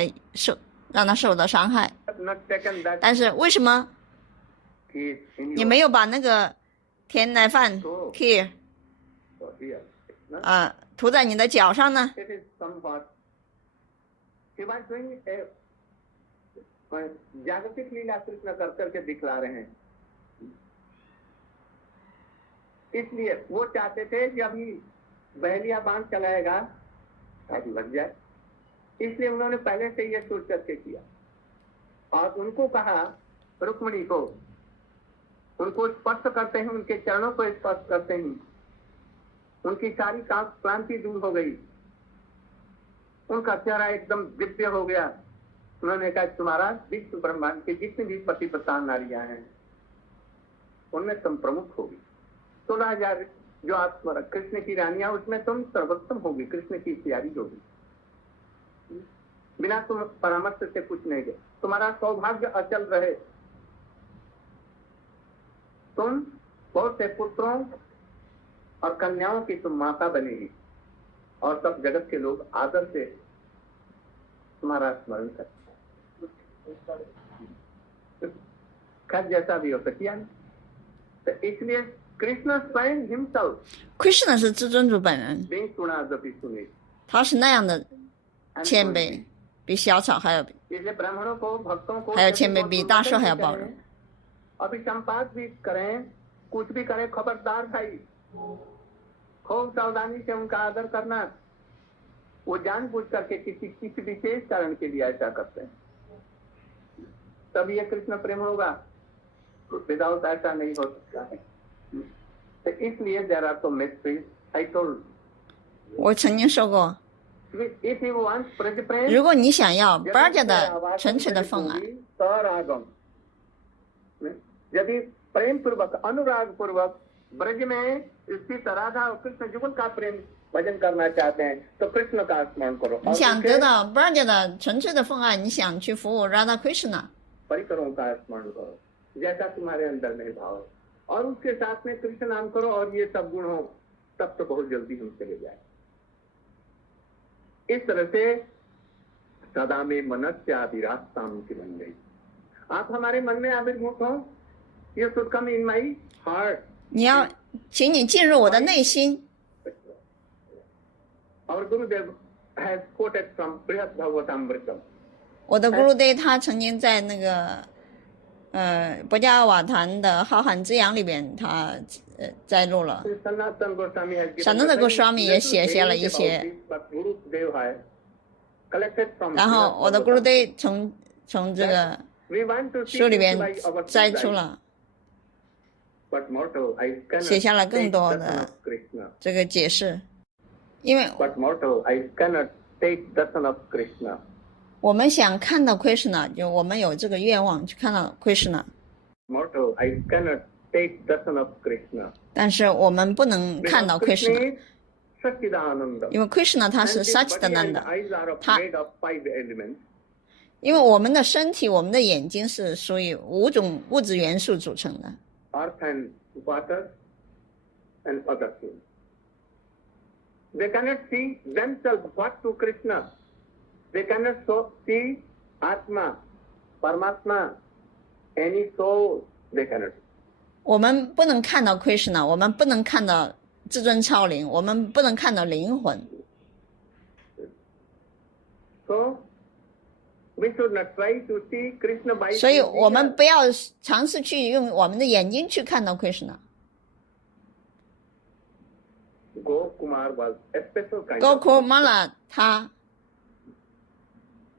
让他受到伤害。 have not taken that 但是为什么 case in 你 your 没有把那个甜奶饭 kheer here. 涂在你的脚上呢？ It is somewhat. He was doing a जागतिक लीला कृष्ण कर करके दिखला रहे हैं। इसलिए वो चाहते थे कि अभी बहलिया बांध चलाएगा शादी बन जाए, इसलिए उन्होंने पहले से ये सोच करके किया और उनको कहा रुक्मिणी को, उनको स्पर्श करते हैं, उनके चरणों को स्पर्श करते हैं, उनकी सारी क्लांति दूर हो गई, उनका चेहरा एकदम दिव्य हो गया। उन्होंने कहा तुम्हारा विश्व ब्रह्मांड के जितनी भी पतिव्रता नारियां हैं उनमें तुम प्रमुख होगी। 16,000 जो आप कृष्ण की रानियां उसमें तुम सर्वोत्तम होगी, कृष्ण की प्यारी होगी। बिना तुम परामर्श से कुछ नहीं गए, तुम्हारा सौभाग्य अचल रहे, तुम बहुत से पुत्रों और कन्याओं की तुम माता बनेगी और सब जगत के लोग आदर से तुम्हारा स्मरण करते। खैर जैसा भी हो सकिया, तो इसलिए कृष्ण स्वयं himself Krishna 是至尊主本人， being Sunadapi Suni, 他是那样的 and 谦 Suni. 卑，比小草还要 इसलिए ब्राह्मणों को भक्तों को 还有谦卑，比大树还要包 करें, 容。 अभी संपाद भी करें, कुछ भी करें, खबरदार भाई, खूब सावधानी से उनका आदर करना। वो जानबूझ करके किसी विशेष कारण के लिए ऐसा करते हैं, तब ये कृष्ण प्रेम होगा, विदाउट ऐसा नहीं हो सकता है। तो इसलिए there are some mysteries. I told 我曾经说过， if you want Braj Prem, 如果你想要 यदि Braja उसके 的 आवाज़ 纯粹的 में 奉爱， होगी, तरागम. यदि प्रेम पूर्वक अनुराग पूर्वक ब्रज में स्थित राधा और कृष्ण युगल का प्रेम भजन करना चाहते हैं तो कृष्ण का स्मरण करो 你 और 想 उनके 得到 Braja 的纯粹的奉爱，你想去服务 Radha Krishna， परिकरों का स्मरण करो जैसा तुम्हारे अंदर में भाव है और उसके साथ में कृष्ण नाम करो और ये सब गुण हो तब तो बहुत जल्दी हम चले जाए. इस तरह से सदा में मनस्य अभिरास्ता की बन गई. आप हमारे मन में आविर्भूत हो. You should come in my heart. 你要，请你进入我的内心。 Our Gurudev has quoted from Brihad Bhagavatamritam. 我的 Gurudev 他曾经在那个博伽瓦坛的浩瀚之阳里边，他摘录了。 Sanatana Goswami has given Sanatana Goswami 也写下了一些。 But Gurudev has collected from 然后我的 Gurudev 从这个 We want to see 书里边 by our 摘 eyes. 出了， But mortal, I cannot 写下了更 take 多 darshan 的 of Krishna. 这个解释，因为 But mortal, I cannot take darshan of Krishna. 我们想看到 Krishna， 就我们有这个愿望去看到 Krishna， Mortal, I cannot take darshan of Krishna. 但是我们不能看到 Because Krishna Krishna， is Satchidananda. 因为 Krishna 他是 And his body and Satchidananda， eyes are他 made of 5 elements. 因为我们的身体、我们的眼睛是属于5种物质元素组成的， Earth and water and other things. They cannot see themselves what to Krishna. They cannot see Atma, Paramatma, any soul. They cannot. 我们不能看到 Krishna， 我们不能看到至尊超灵，我们不能看到灵魂。 So we should not try to see Krishna by 所以 his 我们 vision. 不要尝试去用我们的眼睛去看到 Krishna。 Gokumar was a special kind of. Gokumara 他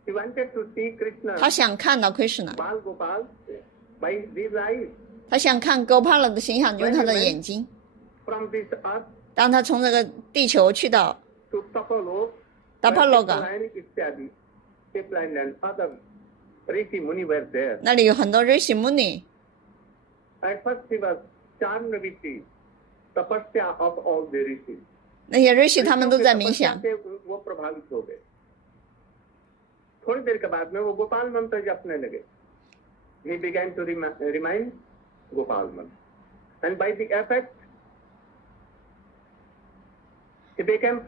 He wanted to see Krishna. 他想看到 Krishna， Bal Gopal by these eyes 他想看 Gopala 的形象，用他的眼睛。 from this earth 当他从这个地球去到 to Tapalok, Tapaloka Ityadi, Tipline and other Rishi Muni were there. 那里有很多 Rishi Muni， At first he was Charnaviti, tapasya of all the rishis. 那些 Rishi 他们都在冥想。 से वो प्रभावित हो गए. थोड़ी देर के बाद में वो गोपाल मंत्र जपने लगे. He began to remind Gopal mantra, and by the effect, he became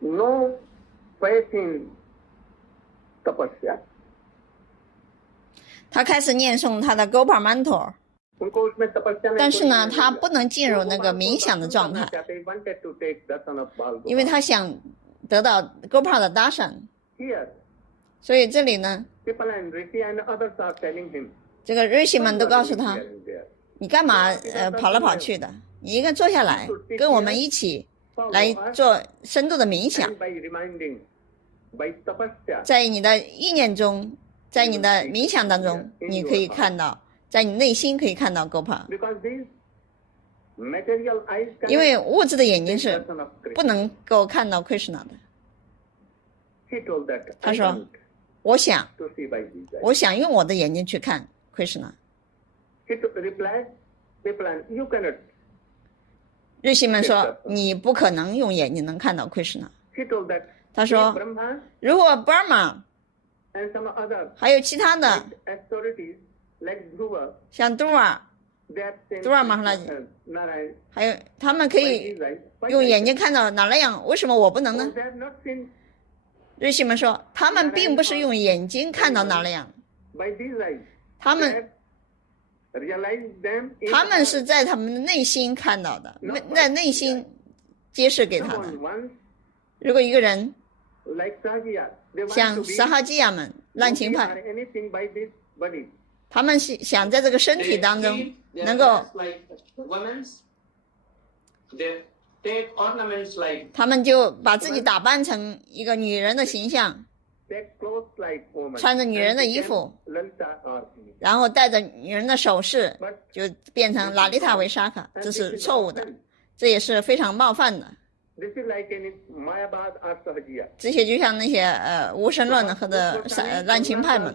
no faith in tapasya. 他开始念诵他的 Gopal Mantra， उनको उसमें तपस्या में 但是 कोई 呢， नहीं 他 मिला. 不能进入那个 वो 冥想的状 करना 态， चाहते, he wanted to take darshan of Bal 因为 Gopal. 他想得到 Gopal 的 darshan。 Here, 所以这里呢， people and Rishi and others are telling him, 这个 Rishi 们都告诉他 here，and there. 你干嘛跑来跑去的？你应该坐下来，跟我们一起来做深度的冥想， And by reminding, by tapasya, 在你的意念中，在你的冥想当中，你可以看到，在你内心可以看到 Gopal， because these material eyes 因 cannot 为物质的眼睛 see 是 darshan of 不 Krishna. 能够看到 Krishna 的。 He told that, 他 I 说 want 我想， to see by these eyes. 我想用我的眼睛去看 Krishna。 He replied, you cannot. 日系们说，你不可能用眼睛能看到 Krishna。 He told that 他说， Brahma 如果 Brahma and some other 还有其他的， authorities like Dhruva, 像 Dhruva， that same Dhruva Maharaj Narayan, 还有他们可 by 以 these eyes, why 用 like 眼睛看到哪那样，为什么我不能 that? 呢 They have not seen 日系们说，他们并不是用眼睛看到哪那样， by these eyes. 他 They 们 have realized them in 他们 our- 是在他们的内心看到的，在内心揭示给他 someone 的。 once 如果一个人 like Sahajiya, they want 像 to be 撒哈基亚们、滥情 yogi 派 or，anything by this body. 他们是想在这个身体 They 当中 keep their 能够， dress like women's. They take ornaments like 他们就把自己打扮成一个女人的形象， Take clothes like woman. 穿着女人的 and 衣 became 服， Lalita or 然后戴着女人的首饰， But 就变成拉利塔维沙卡，这是错误的，这也是非常冒犯的。This is like in Mayabad or Sahajiya. 这些就像那些无神论和的滥情派们。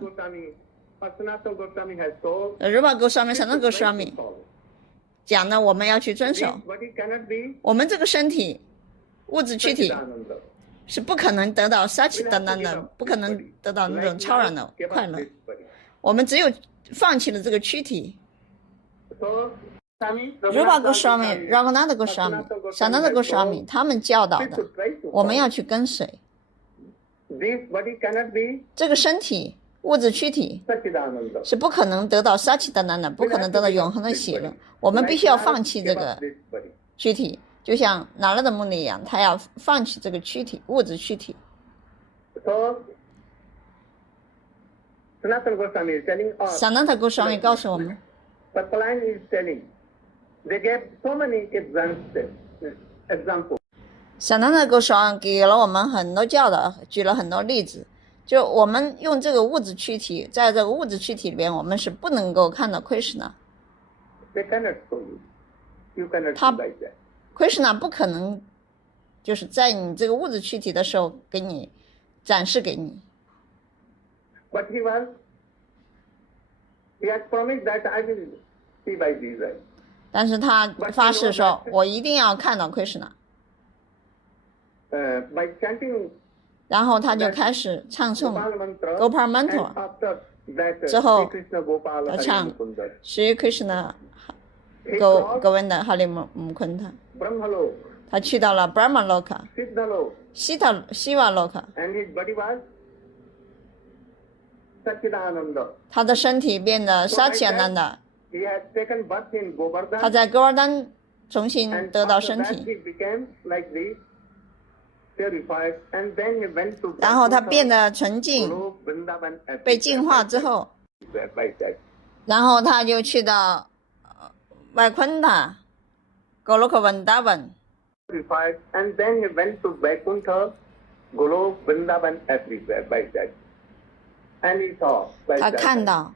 Sanatana Goswami has told Rupa Goswami、Sanatana Goswami 讲呢，我们要去遵守。 what it cannot be 我们这个身体，物质躯体 Satchidananda. 是不可能得到Satchidananda，不可能得到那种超然的快乐。我们只有放弃了这个躯体。 So, Rupa Goswami、Raghunath Goswami、Sanatana Goswami 他们教导的，我们要去跟随。 this body cannot be 这个身体，物质躯体 Satchidananda. 是不可能得到Satchidananda，不可能得到永恒的喜乐。我们必须要放弃这个 This body. 躯体，就像拿勒的穆尼一样，他要放弃这个躯体，物质躯体。 So, Sanatana Goswami is telling us, Sanatana Goswami 告诉我们， Papalan is telling, they gave so many examples. Sanatana Goswami 给了我们很多教导，举了很多例子。就我们用这个物质躯体，在这个物质躯体里边，我们是不能够看到 Krishna。 They cannot show you. You cannot Top. see like that. Krishna 不可能就是在你这个物质躯体的时候给你展示给你。 But he has promised that I will see by these eyes. 但是他发誓说，我一定要看到 Krishna。 By chanting 然后他就开始唱诵 Gopal mantra, Gopal and Mantra， after that, 之后 Sri Krishna Gopal 他 Hari 唱 Mukunda. Sri Krishna He Go crossed Govinda Hari Mukunda， Brahmalok, 他去到了 Brahma Loka、 Siddhalok, Shiva Loka， and his body was Satchidananda. 他的身体变得 Satchidananda， He had taken birth in 他 Govardhan, 在戈尔丹重新 and 得到 after 身 that 体， he became like this, purified, and then he went to 然后他变 Vaikuntha, 得纯净， Goloka, Vrindavan, and 被净化之后， like that. 然后他就去到外昆塔、Goloka Vrindavan， Purified, and then he went to Vaikuntha, Goloka, Vrindavan, everywhere like that. And he saw 他 like 看 that. 到。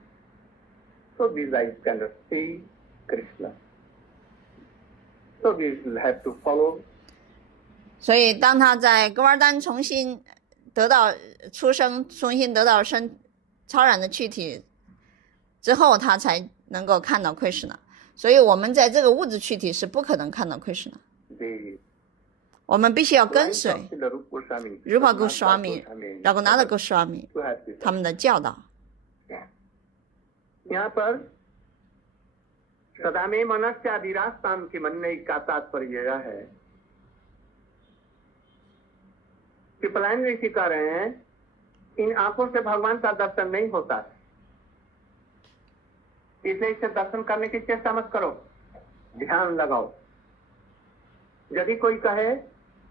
So these eyes cannot see Krishna. So we will have to follow. 所以当他在戈尔丹重新得到出生，重新得到超然的躯体之后，他才能够看到 Krishna。所以我们在这个物质躯体是不可能看到 Krishna， the 我们必须要跟随 Rupa Goswami、Raghunath Goswami to have this. 他们的教导。 यहाँ पर सदा में मनस्य अभिरास्ताम के मनने का तात्पर्य यह है कि पलायन ऋषि कह रहे हैं इन आंखों से भगवान का दर्शन नहीं होता, इसलिए इसे दर्शन करने की चेष्टा मत करो, ध्यान लगाओ। यदि कोई कहे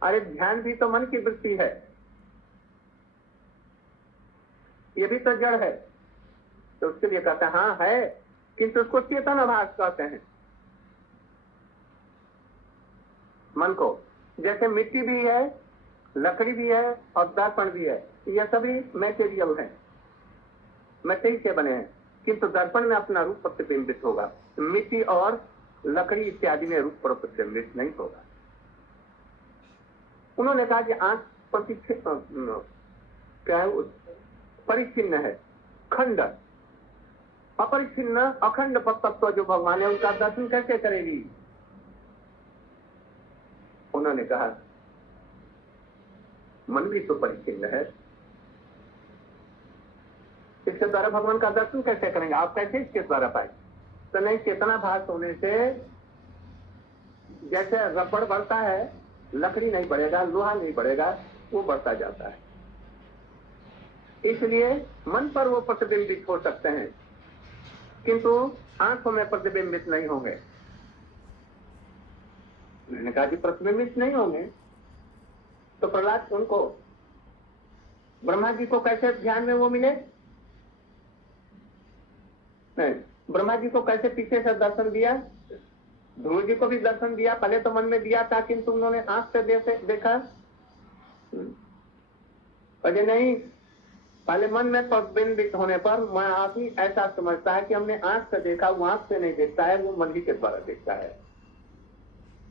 अरे ध्यान भी तो मन की वृत्ति है, ये भी तो जड़ है, तो उसके लिए कहते हैं हाँ है, किंतु उसको चेतन आभास कहते हैं। मन को जैसे मिट्टी भी है, लकड़ी भी है और दर्पण भी है, ये सभी मैटेरियल है, मिट्टी से बने हैं, किंतु दर्पण में अपना रूप प्रतिबिंबित होगा, मिट्टी और लकड़ी इत्यादि में रूप प्रतिबिंबित नहीं होगा। उन्होंने कहा कि आंख परिच्छिन्न है, खंड अपरिच्छिन्न अखंड तत्व जो भगवान है उनका दर्शन कैसे करेगी? उन्होंने कहा मन भी तो परिच्छिन्न है, इसके द्वारा भगवान का दर्शन कैसे करेंगे? आप कैसे इसके द्वारा पाए? तो नहीं, चेतना भास होने से जैसे रबड़ बढ़ता है, लकड़ी नहीं बढ़ेगा, लोहा नहीं बढ़ेगा, वो बढ़ता जाता है। इसलिए मन पर वो प्रतिबिंबित हो सकते हैं, किंतु आंखों में प्रतिबिंबित नहीं होंगे। मैंने कहा कि प्रतिबिंबित नहीं होंगे तो प्रहलाद उनको ब्रह्मा जी को कैसे ध्यान में वो मिले? नहीं, ब्रह्मा जी को कैसे पीछे से दर्शन दिया? ध्रुव जी को भी दर्शन दिया, पहले तो मन में दिया था, किंतु उन्होंने आंख से देखा। अजय नहीं, पहले मन में प्रतिबिंबित होने पर मैं आप ही ऐसा समझता है कि हमने आंख से देखा, वो आंख से नहीं देखता है, वो मन ही के द्वारा देखता है।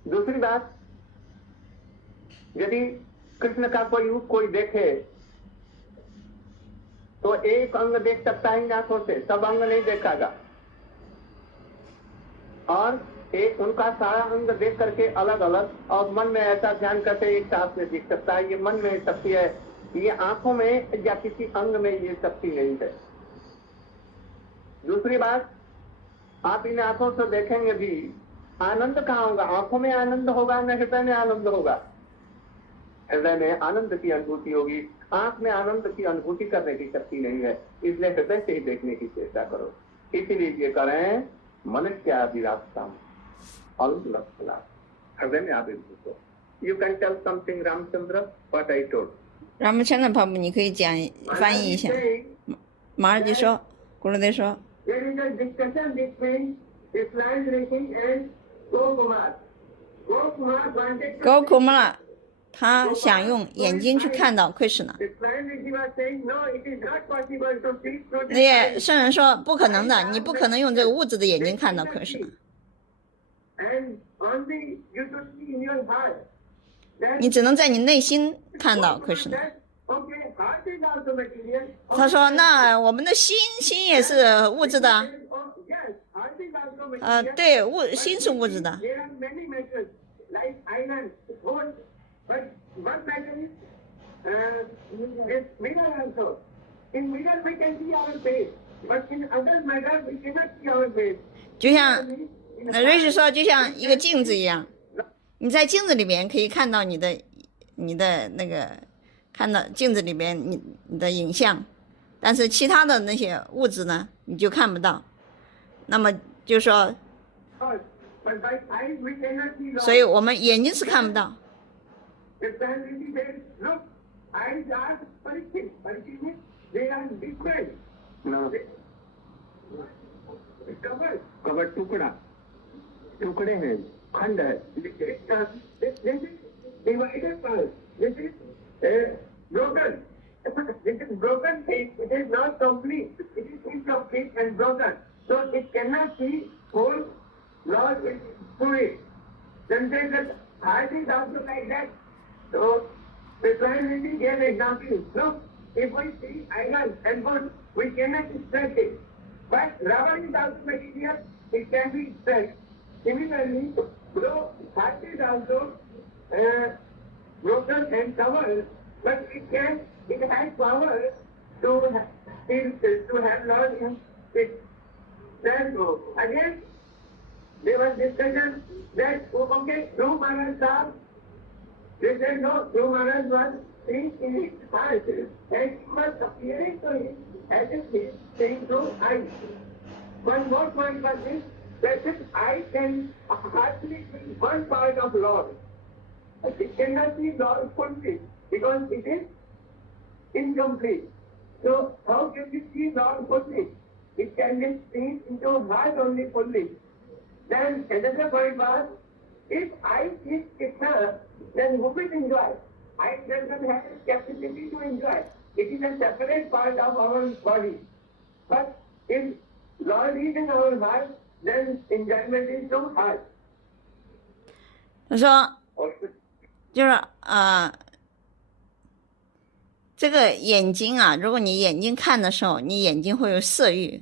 दूसरी बात, यदि कृष्ण का कोई रूप कोई देखे तो एक अंग देख सकता है इन आंखों से, सब अंग नहीं देखागा। और एक उनका सारा अंग देख करके अलग अलग और मन में ऐसा ध्यान करके एक साथ में दिख सकता है। ये मन में शक्ति है, ये आंखों में या किसी अंग में ये शक्ति नहीं है। दूसरी बात, आप इन आंखों से देखेंगे भी, आनंद कहाँ होगा? आंखों में आनंद होगा न हृदय में आनंद होगा? हृदय में आनंद की अनुभूति होगी, आंख में आनंद की अनुभूति करने की शक्ति नहीं है। इसलिए हृदय से ही देखने की चेष्टा करो। इसीलिए ये करें, मनुष्याभिलाषम हृदय में आविर्भूत हो। You can tell something Ramchandra what I told. 然后陈的婆婆，你可以讲翻译一下。马尔基说，古鲁德说。 There is a discussion between Islam Rishi and Gokumar. Gokumar wanted to 高库玛拉，他想用眼睛去看到奎什纳。 Islam Rishi was saying, no, it is not possible to see through 那 the 些圣人说不可能的，你不可能用这个物质的眼睛看到奎什纳， and only you should see in your heart. That, 你只能在你内心看到奎什纳。 that, okay, heart is also material. 他说：“那我们的心也是物质的， Oh, yes, heart is also material. 对，心是物质的。 There are many metals like iron, gold, but one metal is mineral also. In mineral we can see our face, but in other metal we cannot see our face. 就像瑞士说，就像一个镜子一样，你在镜子里边可以看到你的那个，看到镜子里边你的影像，但是其他的那些物质呢，你就看不到。那么就说， But by eyes we cannot see. 所以我们眼睛是看不到。 The scientist says, look, eyes are perishing. Perishing means they are different. No. Cover टुकड़ा टुकड़े हैं, खंड है। This is divided part. This is broken. This is broken thing. It is not complete. It is incomplete and broken. So it cannot be whole Lord will do it. Then there is heart is also like that. So the client will be give example. Look, if we see iron and wood, we cannot extract it. But rubber is also material, it can be extracted. Similarly, heart is also broken and covered, but it has power to have Lord in it. Then again, there was discussion that, okay, Dhruv Maharaj Sahib, they said no, Dhruv Maharaj was seeing in his heart, and it was appearing to him as if he is seeing through eyes. One more point was this, that this eye can hardly be one part of Lord. It cannot be Lord fully, because it is incomplete. So how can we see Lord fully? It can be seen into heart only fully. Then another point was, if I is Krishna, then who will enjoy? I doesn't have capacity to enjoy. It is a separate part of our body. But if Lord is in our heart, then enjoyment is so hard. 他说，就是这个眼睛啊，如果你眼睛看的时候，你眼睛会有色欲，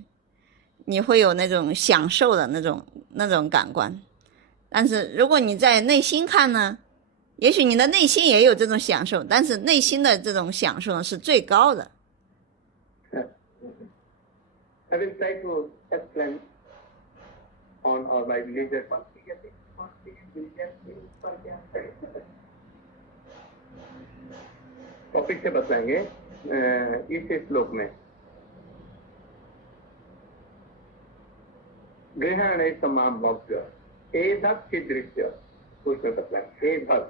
你会有那种享受的那种感官。但是如果你在内心看呢，也许你的内心也有这种享受，但是内心的这种享受呢是最高的。I will try to explain on or by religion. Topic से बताएंगे इस श्लोक में ग्रहण तमाम भव्य एधक दृश्य उसमें बताएंगे एधक।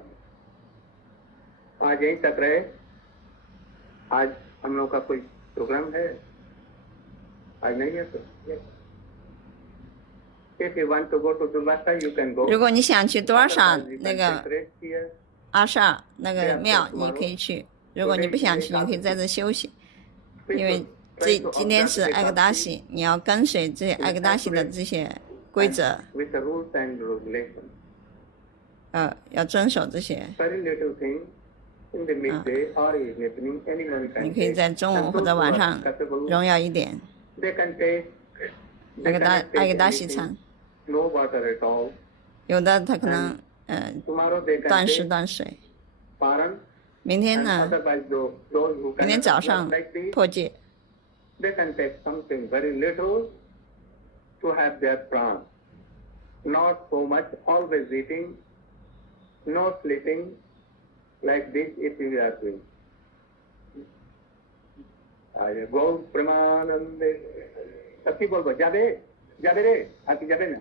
आज यहीं तक रहे। आज हम लोग का कोई प्रोग्राम है? आज नहीं है तो if you want to go to Durvasa, you can go. 如果你想去多尔萨 Otherwise, you 那 can 个 take rest here. 阿萨那个庙，你可以去；如果你不想去，你可以在这休息。因为今天是艾格达西，你要跟随这艾格达西的这些规则， with the rules and regulations. 要遵守这些。 Very little thing in the midday or evening, anyone can 你可以 take. 在中午 And 或者 those who 晚 are 上 acceptable, 荣耀一点， they can take. 艾 They 格达 cannot take 艾格达西 anything, 餐， no water at all. 有的他可能Tomorrow they can 断食 take 断水， paran. 明天 And 呢， otherwise, those who 明天 cannot 早上 like this, 破戒， they can take something very little to have their pran. Not so much, always eating, no sleeping, like this if you are doing. Go Premanande. Sakti bolbo, jabe re, ati jabe na.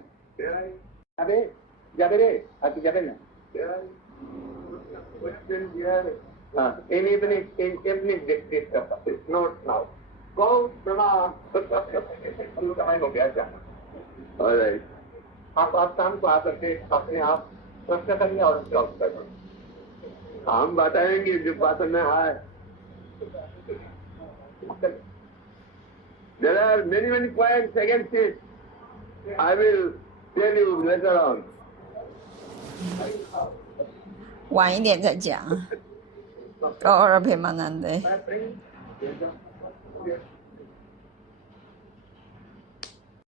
Jabe re, ati jabe na. In evening discuss, not now. Go Preman. समय हो गया क्या? All right. आप शाम को आ करके अपने आप प्रश्न करिए और उसका उत्तर दो. हम बताएंगे जो बात में है. There are many points against it. I will tell you later on. 晚一点再讲。高尔培曼南的。 I bring